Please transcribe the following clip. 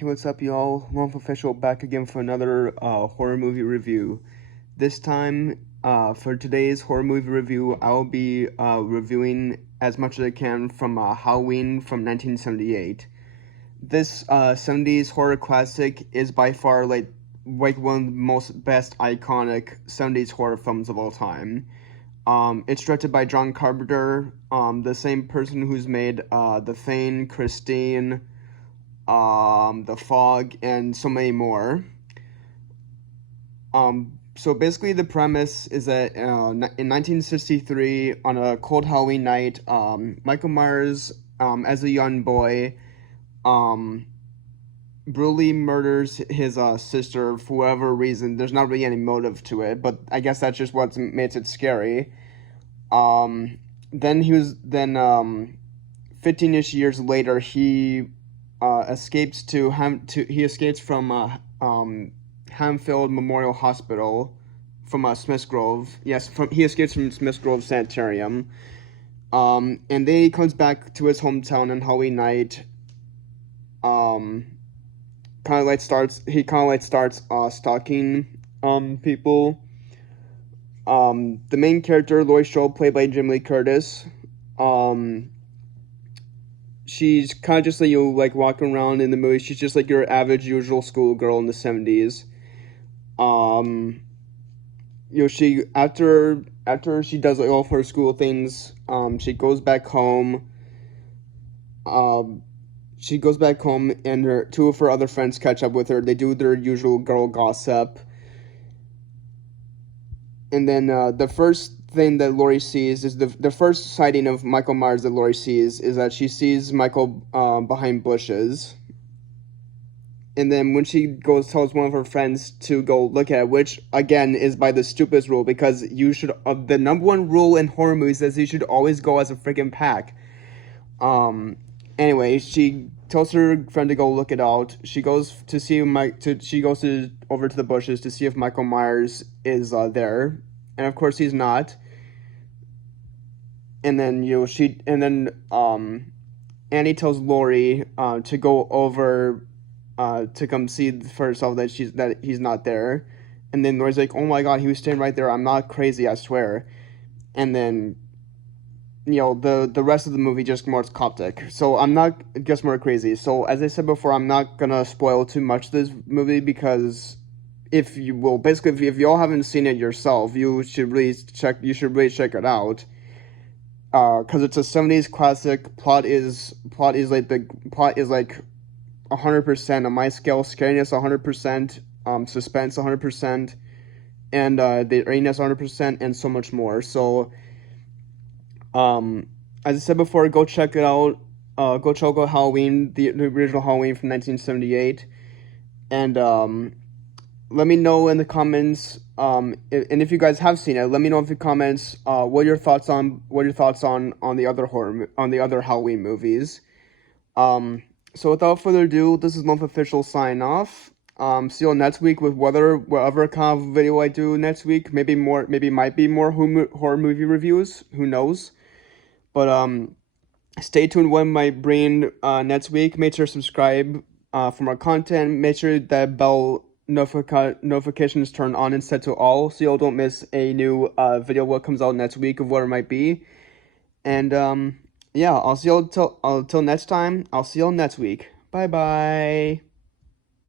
Hey, what's up, y'all? Month Official back again for another horror movie review. This time, for today's horror movie review, I'll be reviewing as much as I can from Halloween from 1978. This 70s horror classic is by far like one of the most best iconic 70s horror films of all time. It's directed by John Carpenter, the same person who's made The Thing, Christine, The Fog, and so many more. So basically, the premise is that in 1963, on a cold Halloween night, Michael Myers, as a young boy, um, brutally murders his sister for whatever reason. There's not really any motive to it, but I guess that's just what makes it scary. Then 15ish years later, he escapes from Hamfield Memorial Hospital from Smith's Grove. Yes, he escapes from Smith's Grove Sanitarium. And then he comes back to his hometown on Halloween night. He kind of like starts stalking people. The main character, Laurie Strode, played by Jamie Lee Curtis. She's kind of just like like walking around in the movie. She's just like your average, usual schoolgirl in the 70s. She after she does like all of her school things, she goes back home. Um, she goes back home, and her two of her other friends catch up with her. They do their usual girl gossip, and then the first thing that Laurie sees is the first sighting of Michael Myers that Laurie sees is that she sees Michael behind bushes. And then when she tells one of her friends to go look at it, which again is by the stupidest rule, because you should the number one rule in horror movies is you should always go as a freaking pack. Um, Anyway, she tells her friend to go look it out. She goes to see she goes over to the bushes to see if Michael Myers is there, and of course he's not. And then Annie tells Laurie to go over to come see for herself that he's not there. And then Laurie's like, "Oh my God, he was standing right there. I'm not crazy, I swear." And then the rest of the movie just more coptic. So I'm not just more crazy. So as I said before, I'm not gonna spoil too much of this movie because if you all haven't seen it yourself, you should really check it out. Because it's a 70s classic. Plot is like 100% on my scale. Scariness 100%, suspense 100%, and the airiness 100%, and so much more. So, as I said before, go check it out. Go check out Halloween, the original Halloween from 1978, and let me know in the comments. And if you guys have seen it, let me know in the comments. What are your thoughts on the other Halloween movies? So without further ado, this is Month Official sign off. See you next week with whatever kind of video I do next week. Maybe might be more horror movie reviews. Who knows? But stay tuned when my brain next week. Make sure to subscribe for more content. Make sure that bell notifications turn on and set to all so y'all don't miss a new video what comes out next week of what it might be. And yeah, I'll see y'all till next time. I'll see y'all next week. Bye bye.